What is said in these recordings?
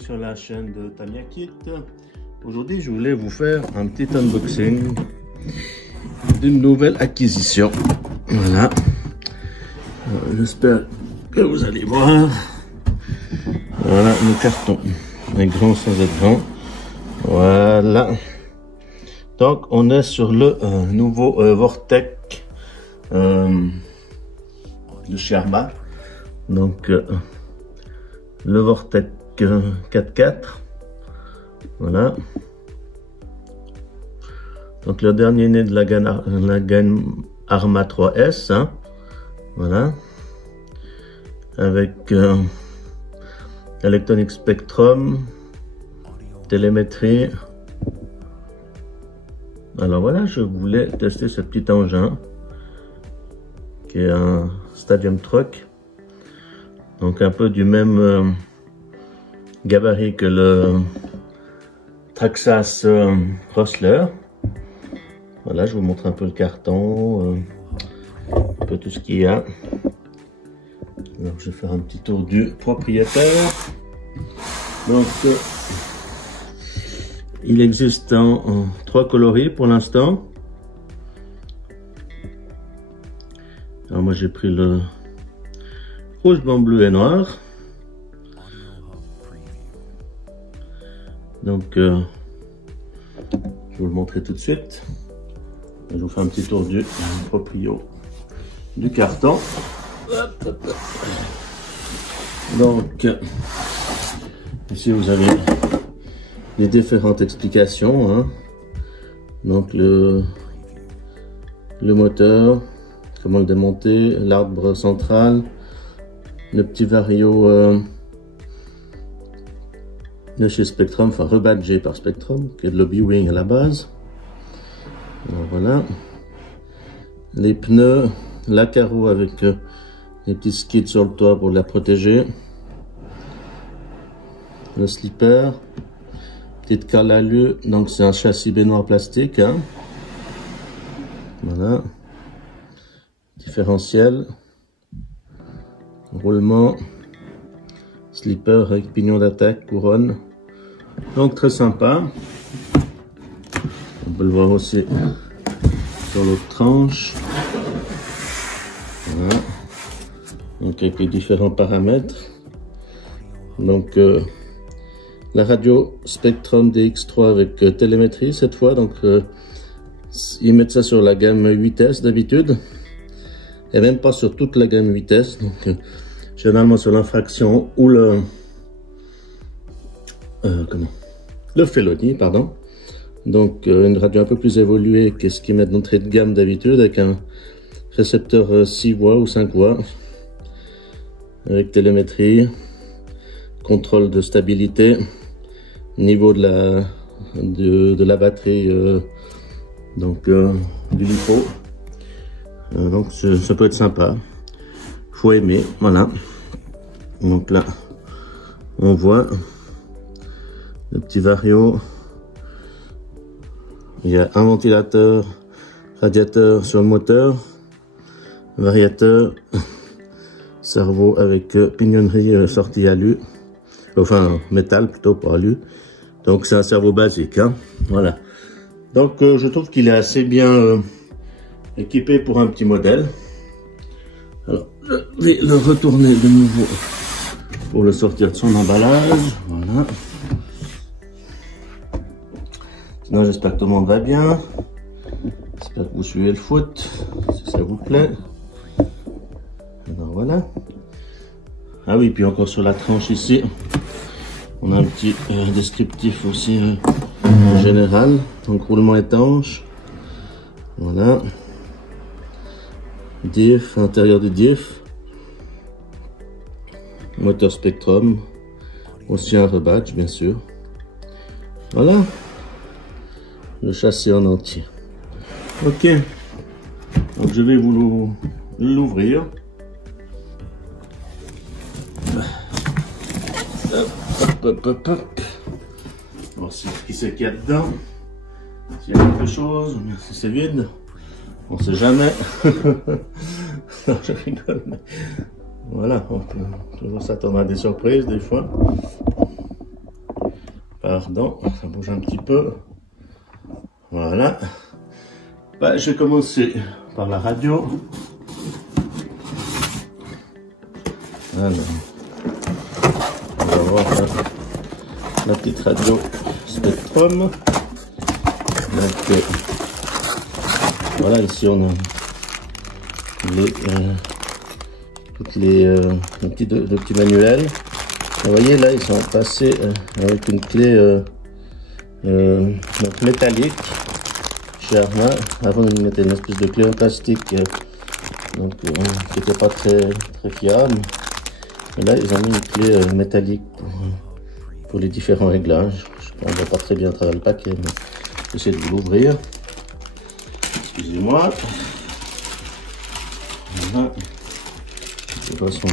sur la chaîne de Tamiya Kit. Aujourd'hui, je voulais vous faire un petit unboxing d'une nouvelle acquisition. Voilà. J'espère que vous allez voir. Voilà le carton. Un grand sans être grand. Voilà. Donc, on est sur le nouveau Vortec de chez Arma. Donc, le Vortec 4.4. Voilà. Donc, le dernier né de la gamme Arma 3S. Hein. Voilà. Avec Electronic Spectrum, télémétrie. Alors voilà, je voulais tester ce petit engin qui est un Stadium Truck. Donc un peu du même gabarit que le Traxxas Rustler. Voilà, je vous montre un peu le carton, un peu tout ce qu'il y a. Alors je vais faire un petit tour du propriétaire. Donc il existe en 3 coloris pour l'instant. Alors moi j'ai pris le rouge, blanc, bleu et noir. Donc je vais vous le montrer tout de suite. Je vous fais un petit tour du proprio du carton. Donc ici vous avez les différentes explications. Hein. Donc le moteur, comment le démonter, l'arbre central, le petit vario de chez Spectrum, enfin rebadgé par Spectrum, qui est de l'Hobby-Wing à la base. Alors, voilà. Les pneus, la carreau avec les petits skids sur le toit pour la protéger. Le slipper. Petite cale à l'alu, donc c'est un châssis baignoire plastique. Hein. Voilà. Différentiel. Roulement. Slipper avec pignon d'attaque, couronne. Donc très sympa. On peut le voir aussi sur l'autre tranche. Voilà. Donc avec les différents paramètres. Donc la radio Spectrum DX3 avec télémétrie cette fois. Donc ils mettent ça sur la gamme 8S d'habitude. Et même pas sur toute la gamme 8S. Donc généralement sur l'infraction ou le Felony, pardon. Donc une radio un peu plus évoluée que ce qu'ils mettent d'entrée de gamme d'habitude, avec un récepteur 6 voix ou 5 voix, avec télémétrie, contrôle de stabilité, niveau de la batterie, donc du lipo. Donc ça peut être sympa, faut aimer, voilà. Donc là on voit le petit vario. Il y a un ventilateur, radiateur sur le moteur, variateur, servo avec pignonnerie sortie alu, enfin métal plutôt, pas alu. Donc c'est un servo basique, hein. Voilà. Donc je trouve qu'il est assez bien équipé pour un petit modèle. Alors je vais le retourner de nouveau pour le sortir de son emballage. Voilà. Sinon j'espère que tout le monde va bien. J'espère que vous suivez le foot, si ça vous plaît. Alors voilà. Ah oui, puis encore sur la tranche ici, on a un petit descriptif aussi en général. Donc roulement étanche. Voilà. Diff, intérieur du diff. Moteur Spectrum. Aussi un rebadge bien sûr. Voilà. Le châssis en entier. Ok. Donc je vais vous l'ouvrir. Voir si c'est qu'il y a dedans. S'il y a quelque chose, si c'est vide. On sait jamais. Non, je rigole. Mais voilà, on peut toujours s'attendre à des surprises des fois. Pardon, ça bouge un petit peu. Voilà. Bah, je vais commencer par la radio. Alors, on va voir la petite radio Spectrum. Donc, voilà, ici on a toutes les petits manuels. Vous voyez là, ils sont passés avec une clé donc métallique chez Arma. Avant ils mettaient une espèce de clé en plastique donc qui n'était pas très fiable. Et là ils ont mis une clé métallique pour les différents réglages. On ne voit pas très bien à travers le paquet, mais j'essaie de vous l'ouvrir. Excusez-moi. Voilà. De toute façon,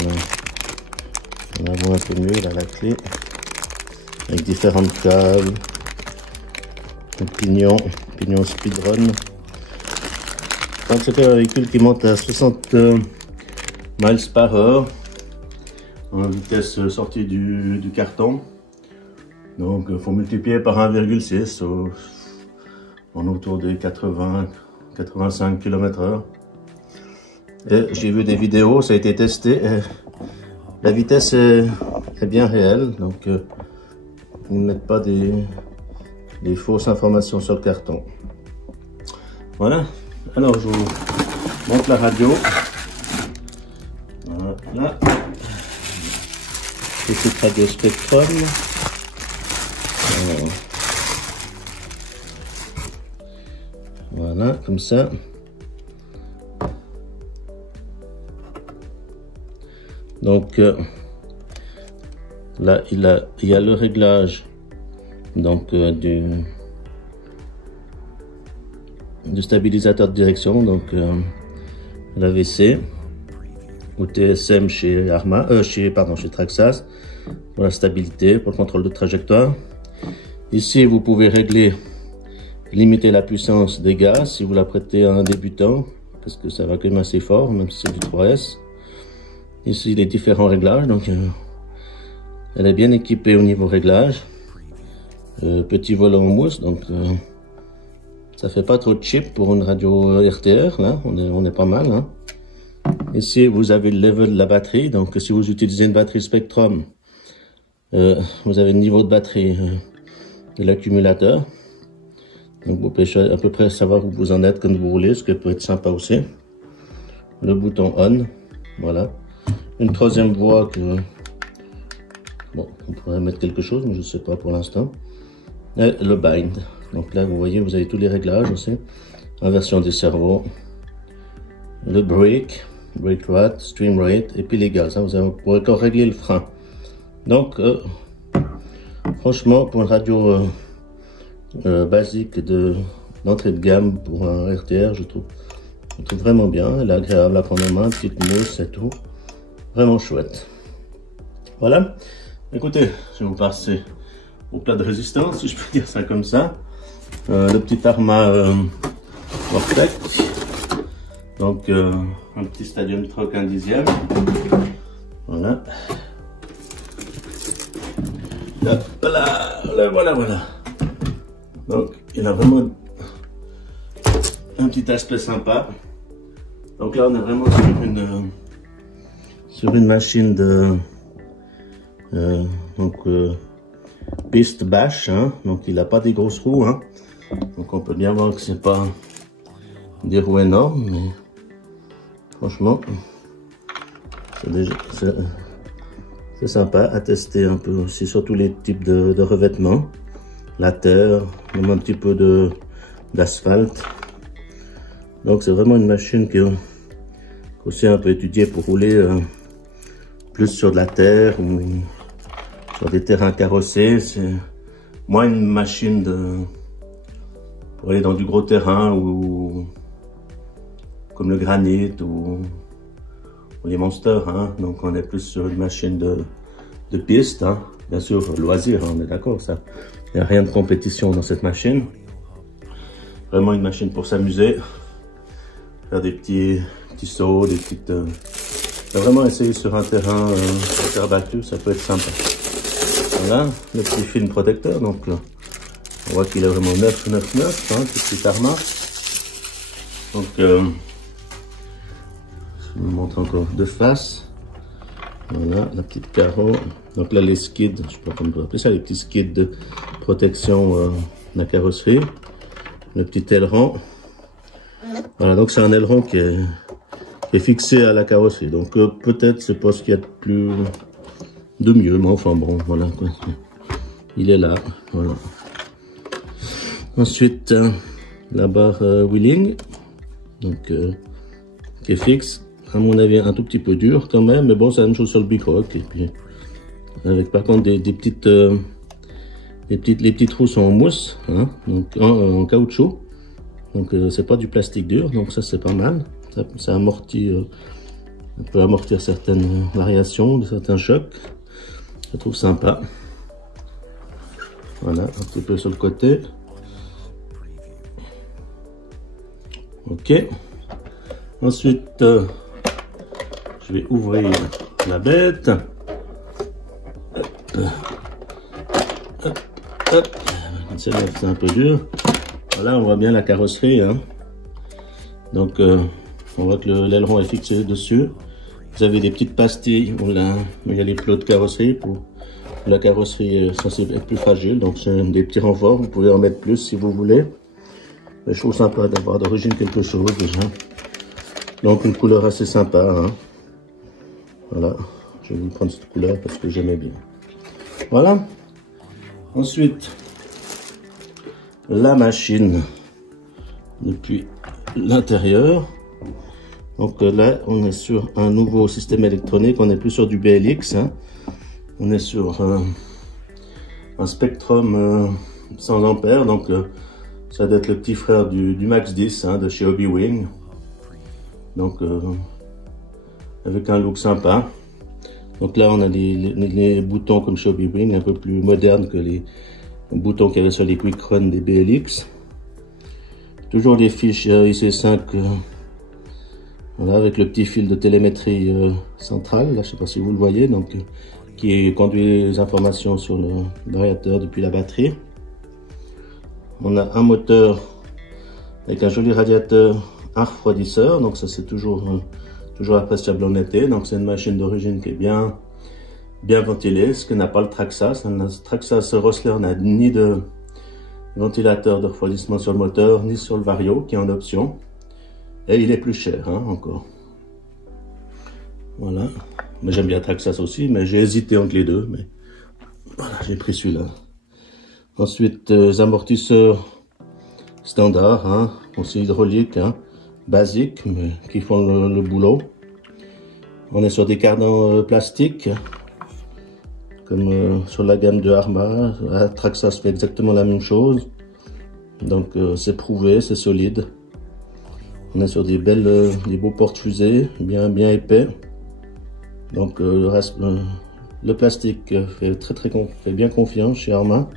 on la voit un peu mieux là, la clé, avec différentes câbles, un pignon speedrun. Donc c'est un véhicule qui monte à 60 miles par heure en vitesse sortie du carton. Donc il faut multiplier par 1,6 en autour de 80-85 km/h. Et j'ai vu des vidéos, ça a été testé. La vitesse est bien réelle, donc ils ne mettent pas des fausses informations sur le carton. Voilà, alors je vous montre la radio. Voilà, petite radio Spectrum. Voilà, comme ça. Donc là il y a le réglage donc du stabilisateur de direction, donc l'AVC ou TSM chez Arma, chez Traxxas, pour la stabilité, pour le contrôle de trajectoire. Ici vous pouvez régler, limiter la puissance des gaz si vous la prêtez à un débutant, parce que ça va quand même assez fort, même si c'est du 3S. Ici les différents réglages, donc elle est bien équipée au niveau réglage. Petit volant en mousse, donc ça fait pas trop cheap pour une radio RTR. Là on est pas mal, hein. Ici vous avez le level de la batterie, donc si vous utilisez une batterie Spectrum, vous avez le niveau de batterie de l'accumulateur, donc vous pouvez à peu près savoir où vous en êtes quand vous roulez, ce qui peut être sympa aussi. Le bouton on, voilà. Une troisième voie que, bon, on pourrait mettre quelque chose, mais je ne sais pas pour l'instant. Et le bind. Donc là, vous voyez, vous avez tous les réglages aussi. Inversion des cerveaux. Le brake rate, stream rate, et puis les gaz. Hein, vous pourrez encore régler le frein. Donc, franchement, pour une radio basique d'entrée de gamme pour un RTR, je trouve vraiment bien. Elle est agréable à prendre en main, petite mousse et tout. Vraiment chouette. Voilà. Écoutez, je vais vous passer au plat de résistance, si je peux dire ça comme ça. Le petit Arma Vortex. Donc, un petit Stadium Truck 1/10. Voilà. Voilà. Donc, il a vraiment un petit aspect sympa. Donc là, on est vraiment sur une machine de piste bâche, hein. Donc il n'a pas des grosses roues, hein. Donc on peut bien voir que c'est pas des roues énormes, mais franchement c'est sympa à tester un peu aussi sur tous les types de revêtements, la terre, même un petit peu d'asphalte. Donc c'est vraiment une machine qui aussi un peu étudiée pour rouler plus sur de la terre ou sur des terrains carrossés. C'est moins une machine pour aller dans du gros terrain ou comme le granit ou les monsters, hein. Donc on est plus sur une machine de piste, hein. Bien sûr loisir, hein, on est d'accord, ça. Il n'y a rien de compétition dans cette machine. Vraiment une machine pour s'amuser, faire des petits sauts, des petites. Vraiment essayer sur un terrain battu, ça peut être sympa. Voilà, le petit film protecteur. Donc on voit qu'il est vraiment 999, hein, ce petit Arma. Donc je vous montre encore de face. Voilà, la petite carreau. Donc là, les skids, je sais pas comment on peut appeler ça, les petits skids de protection de la carrosserie. Le petit aileron. Voilà, donc c'est un aileron qui est fixé à la carrosserie. Donc peut-être c'est pas ce qu'il y a de mieux, mais enfin bon, voilà quoi. Il est là, voilà. Ensuite, la barre wheeling, donc qui est fixe. À mon avis, un tout petit peu dur quand même, mais bon, c'est la même chose sur le Bicroc. Et puis, avec par contre les petits trous sont en mousse, hein, donc en caoutchouc. Donc c'est pas du plastique dur, donc ça c'est pas mal. Ça amortit, ça peut amortir certaines variations, certains chocs. Je trouve sympa. Voilà, un petit peu sur le côté. Ok. Ensuite, je vais ouvrir la bête. Hop, hop. Celle-là, c'est un peu dur. Voilà, on voit bien la carrosserie. Hein. Donc, on voit que l'aileron est fixé dessus. Vous avez des petites pastilles où il y a les plots de carrosserie pour la carrosserie est censée être plus fragile. Donc, c'est des petits renforts. Vous pouvez en mettre plus si vous voulez. Mais je trouve sympa d'avoir d'origine quelque chose déjà. Donc, une couleur assez sympa. Hein. Voilà, je vais vous prendre cette couleur parce que j'aimais bien. Voilà. Ensuite, la machine depuis l'intérieur. Donc là, on est sur un nouveau système électronique. On n'est plus sur du BLX. Hein. On est sur un Spectrum 100 ampères. Donc ça doit être le petit frère du Max 10 hein, de chez Hobbywing. Donc avec un look sympa. Donc là, on a les boutons comme chez Hobbywing, un peu plus modernes que les boutons qu'il y avait sur les Quick Run des BLX. Toujours les fiches IC5, voilà, avec le petit fil de télémétrie centrale, là, je ne sais pas si vous le voyez, donc qui conduit les informations sur le variateur depuis la batterie. On a un moteur avec un joli radiateur à refroidisseur, donc ça c'est toujours appréciable en été. Donc c'est une machine d'origine qui est bien ventilée, ce que n'a pas le Traxxas. Le Traxxas Rossler n'a ni de ventilateur de refroidissement sur le moteur, ni sur le Vario qui est en option. Et il est plus cher hein, encore. Voilà. Mais j'aime bien Traxxas aussi, mais j'ai hésité entre les deux. Mais voilà, j'ai pris celui-là. Ensuite, les amortisseurs standards, hein, aussi hydrauliques, hein, basiques, mais qui font le boulot. On est sur des cardans plastiques, comme sur la gamme de Arma. Traxxas fait exactement la même chose. Donc c'est prouvé, c'est solide. On est sur des beaux porte-fusées, bien épais. Donc le plastique fait bien confiance chez Arma.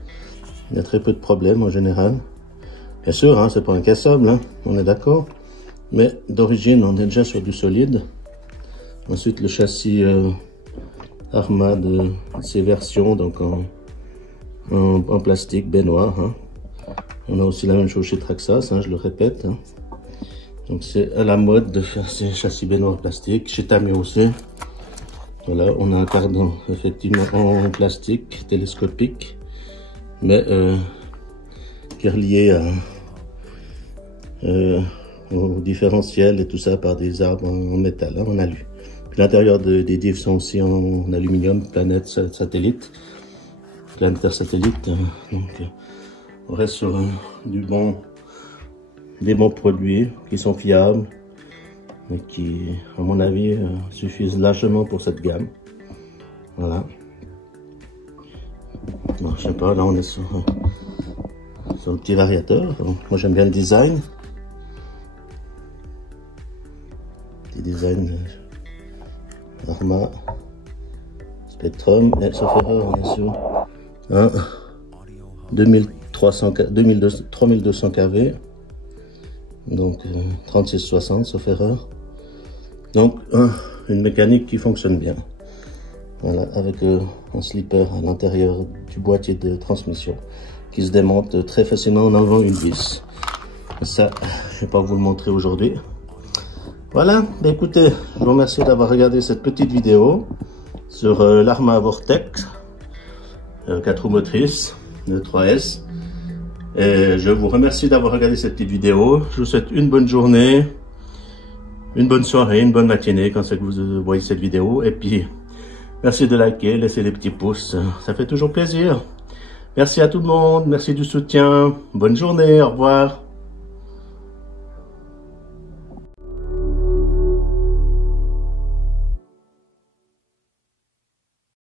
Il y a très peu de problèmes en général. Bien sûr, hein, c'est pas incassable, hein, on est d'accord. Mais d'origine, on est déjà sur du solide. Ensuite, le châssis Arma de ces versions, donc en plastique baie noire. Hein. On a aussi la même chose chez Traxxas, hein, je le répète. Hein. Donc c'est à la mode de faire ces châssis baie noire plastique. Chez Tamiya aussi. Voilà, on a un cardan effectivement en plastique télescopique, mais qui est relié au différentiel et tout ça par des arbres en métal, hein, en alu. L'intérieur des divs sont aussi en aluminium, planète, satellite, planétaire satellite. Donc on reste sur des bons produits qui sont fiables et qui, à mon avis, suffisent largement pour cette gamme. Voilà. Bon, je sais pas, là on est sur le petit variateur. Donc, moi j'aime bien le design. Petit design Arma, Spectrum, et sauf erreur, on est sur un 3200 kV, donc 3660 sauf erreur. Donc une mécanique qui fonctionne bien. Voilà, avec un slipper à l'intérieur du boîtier de transmission qui se démonte très facilement en enlevant une vis. Ça, je vais pas vous le montrer aujourd'hui. Voilà, écoutez, je vous remercie d'avoir regardé cette petite vidéo sur l'Arma Vortex 4 roues motrices de 3S. Et je vous remercie d'avoir regardé cette petite vidéo. Je vous souhaite une bonne journée, une bonne soirée, une bonne matinée quand c'est que vous voyez cette vidéo. Et puis, merci de liker, laisser les petits pouces, ça fait toujours plaisir. Merci à tout le monde, merci du soutien. Bonne journée, au revoir.